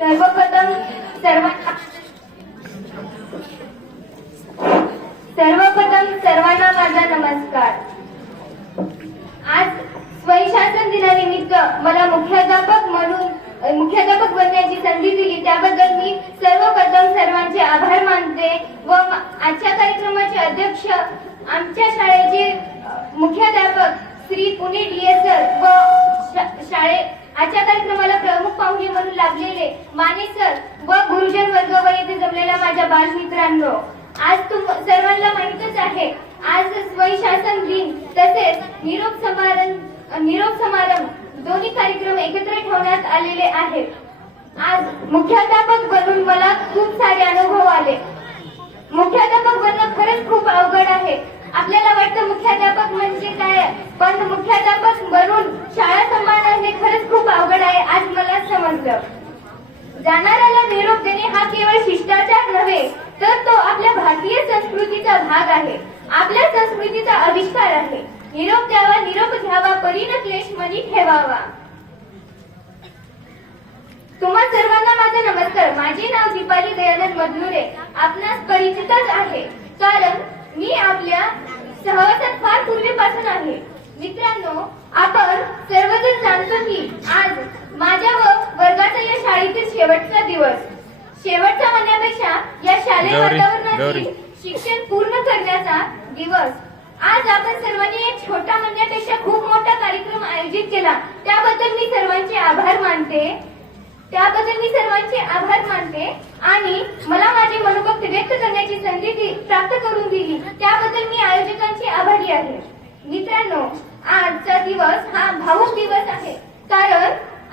सर्वप्रथम सर्वांना सर्वप्रथम सर्वांना माझा नमस्कार. आज स्वयंशासन दिनानिमित्त मला मुख्याध्यापक म्हणून मुख्याध्यापक बनण्याची संधी दिली. त्याबद्दल मी सर्वप्रथम सर्वांचे आभार मानते व आजच्या कार्यक्रमाचे अध्यक्ष आमच्या शाळेचे मुख्याध्यापक श्री पुणे डीएस व शा- शाळे आजच्या कार्यक्रमाला प्रमुख पाहुणे म्हणून लाभलेले माने सर व गुरुजन वर्ग व येथे जमलेल्या माझ्या बालमित्रांनो आज तुम सर्वांना माहितच आहे आज स्वयंशासन दिन तसेच निरोप समारंभ निरोप समारंभ दोन्ही कार्यक्रम एकत्र ठेवण्यात आलेले आहेत. आज मुख्याध्यापक बनून मला खूप सारे अनुभव आले. मुख्याध्यापक बनणं खरंच खूप अवघड आहे. आपल्याला वाटतं मुख्याध्यापक म्हणजे काय? पण मुख्याध्यापक बनून शाळा सांभाळणं हे खरंच खूप अवघड आहे आज मला जाणाऱ्याला निरोप देणे हा केवळ शिष्टाचार नव्हे तर तो आपल्या भारतीय संस्कृतीचा भाग आहे. आपल्या संस्कृतीचा आविष्कार आहे. निरोप द्यावा निरोप घ्यावा परीन क्लेश मनी ठेवावा. तुम्हा सर्वांना माझा नमस्कार. माझे नाव दीपाली दयानंद मधनुरे. आपणास परिचितच आहे कारण मी आपल्या सहवासात फार पूर्वीपासून आहे. मित्रांनो आपण सर्वजण जाणतो की आज माझ्या व वर्गाचा या शाळेतील शेवटचा दिवस. शेवटचा म्हणण्यापेक्षा या शालेय वातावरणातील. शिक्षण पूर्ण करण्याचा दिवस. आज आपण सर्वांनी एक छोटा म्हणण्यापेक्षा खूप मोठा कार्यक्रम आयोजित केला. त्याबद्दल मी सर्वांचे आभार मानते. त्याबद्दल मी सर्वांचे आभार मानते. आणि मला माझे मनोभक्त व्यक्त करण्याची संधी प्राप्त करून दिली. त्याबद्दल मी आयोजकांची आभारी आहे. मित्रांनो आजचा दिवस हा भाऊक दिवस आहे. कारण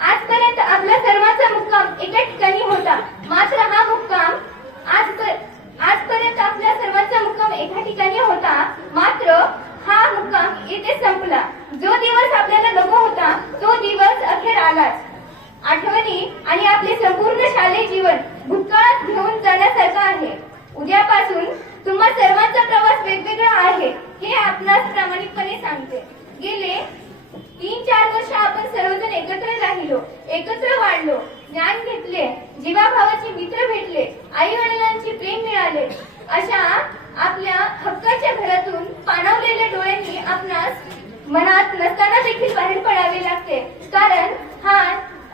आजपर्यंत आपला सर्वांचा मुक्काम एका ठिकाणी होता. मात्र हा मुक्काम आज आजपर्यंत आपल्या सर्वांचा मुक्काम एका ठिकाणी होता. मात्र हा मुक्काम इथे संपला. जो दिवस आपल्याला नको होता तो दिवस अखेर आलाच. आठवणी आणि आपले संपूर्ण शालेय जीवन भूतकाळात घेऊन जाण्यासारखं आहे. उद्यापासून तुम्हा सर्वांचा प्रवास वेगवेगळा आहे हे आपणास प्रामाणिकपणे सांगते. गेले तीन चार वर्ष आपण सर्वजण एकत्र राहिलो एकत्र वाढलो ज्ञान घेतले जीवाभावाचे मित्र भेटले आई वडिलांचे प्रेम मिळाले अशा आपल्या हक्काच्या घरातून पाणवलेल्या डोळ्यांनी आपणास मनात नसताना देखील बाहेर पडावे लागते. कारण हा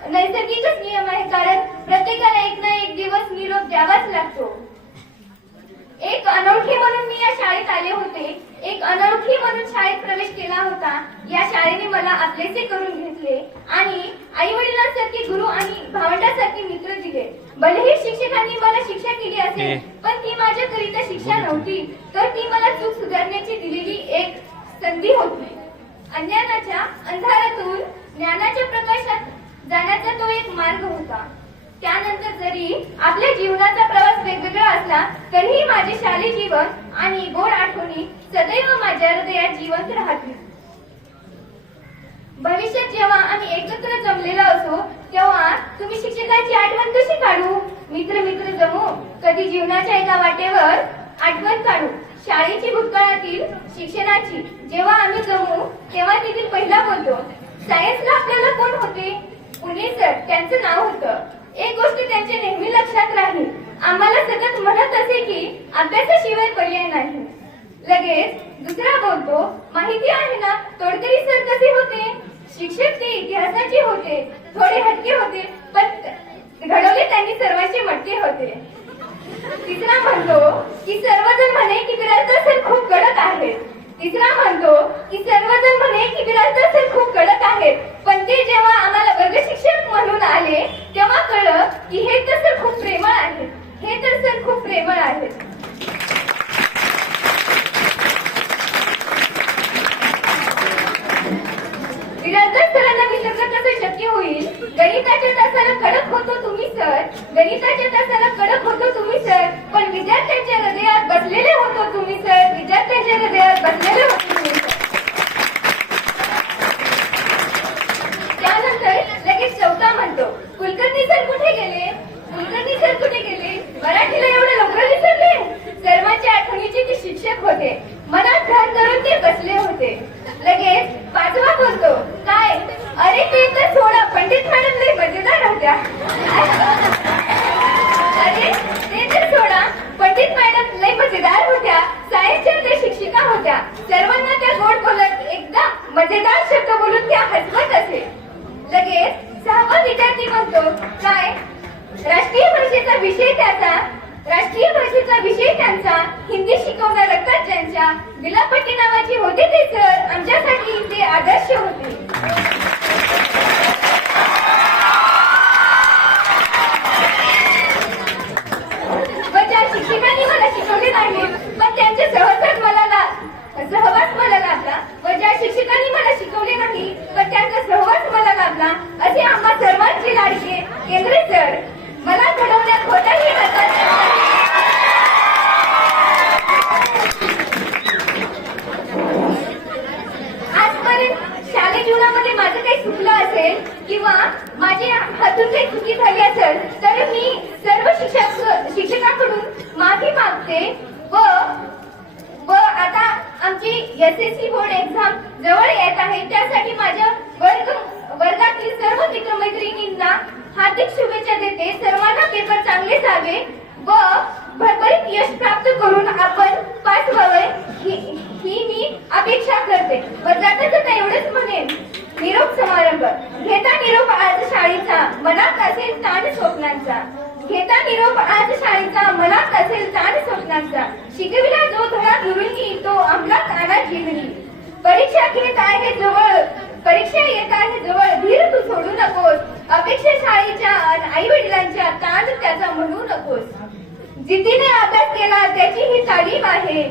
नैसर्गिकच नियम आहे कारण प्रत्येकाला एक ना एक दिवस निरोप द्यावाच लागतो. एक अनोळखी म्हणून मी या शाळेत आले होते एक अनोळखी म्हणून शाळेत प्रवेश केला होता. या शाळेने मला आपलेसे करून घेतले आणि आई वडिलांसारखे गुरु आणि भावंडासारखे मित्र दिले. भलेही शिक्षकांनी मला शिक्षा केली असेल. पण ती माझ्याकरिता शिक्षा नव्हती. तर ती मला चूक सुधारण्याची दिलेली एक संधी होती. अज्ञानाच्या अंधारातून ज्ञानाच्या प्रकाशात जाण्याचा तो एक मार्ग होता. त्यानंतर जरी आपल्या जीवनाचा प्रवास वेगवेगळा असला तरीही माझे शालेय जीवन आणि गोड आठवणी सदैव माझ्या हृदयात जिवंत राहतील. भविष्यात जेव्हा आम्ही एकत्र जमलेलो असो तेव्हा तुम्ही शिक्षकाची आठवण कशी काढू? मित्र मित्र जमू कधी जीवनाच्या एका वाटेवर आठवण काढू. शाळेची भूतकाळातील शिक्षणाची जेव्हा आम्ही जमू तेव्हा तेथील पहिला बोलतो सायन्सला आपल्याला कोण होते? पुणे सर त्यांचं नाव होतं. एक गोष्ट त्यांच्या नेहमी लक्षात राहील आम्हाला सतत म्हणत असे की अभ्यासाशिवाय पर्याय नाही. लगेच दुसरा बोलतो माहिती आहे ना तोडकरी सर कसे होते? शिक्षक ते इतिहासाचे होते थोडे हटके होते पण घडवले त्यांनी सर्वांचे मटके होते. तिसरा म्हणतो की सर्वजण म्हणे की बिराजदार सर खूप कडक आहेत तिसरा म्हणतो की सर्वजण म्हणे की बिराजदार सर खूप कडक आहेत पण ते जेव्हा आम्हाला वर्ग शिक्षक म्हणून आले तेव्हा कळलं की हे तर सर खूप प्रेमळ आहेत हे तर सर खूप प्रेमळ आहेत. सरांना विसरणं कसं शक्य होईल? गणिताच्या तासाला कडक होतो तुम्ही सर. गणिताच्या तासाला कडक होतो तुम्ही सर. पण विद्यार्थ्यांच्या हृदयात बसलेले होतो तुम्ही सर. विद्यार्थ्यांच्या हृदयात बसलेले होतो भाषेचा त्यांचा हिंदी शिकवणार रक्तात ज्यांच्या विलापट्टी नावाची होती ते सर आमच्यासाठी ते आदर्श होते व ज्या शिक्षकांनी मला शिकवले नाही पण त्यांचे सहवास मला ला- सहवास मला लाभला व ज्या शिक्षकांनी मला शिकवले नाही पण त्यांचा सहवास मला लाभला असे आम्हा सर्वांचे लाडके केंद्रे सर मला घडवण्यात कोणताही हातात आजपर्यंत शालेय जीवनामध्ये माझं काही चुकलं असेल किंवा माझ्या हातून काही सर असेल तर मी सर्व शिक्षक शिक्षकांकडून माफी मागते व व आता आमची S S C board exam जवळ येत आहे. त्यासाठी माझ्या वर्ग वर्गातील सर्व मित्रमैत्रिणींना हार्दिक शुभेच्छा देते. सर्वांना पेपर चांगले जावे व भरभरीत यश प्राप्त करून आपण पास व्हावे. ही ही मी अपेक्षा करते. व जाता जाता एवढंच म्हणेन निरोप समारंभ घेता निरोप आज शाळेचा मनात असेल ताण स्वप्नांचा घेता निरोप आज शाळेचा मनात असेल ताण स्वप्नांचा. शिकविला जो धडा गुरुंनी तो अंमलात आणा जीवनी परीक्षा घेत आहे जवळ परीक्षा येत आहे जवळ धीर तू सोडू नकोस. अपेक्षा शाळेच्या आई वडिलांच्या ताण त्याचा म्हणू नकोस. जितीने अभ्यास केला त्याची ही तालीम आहे.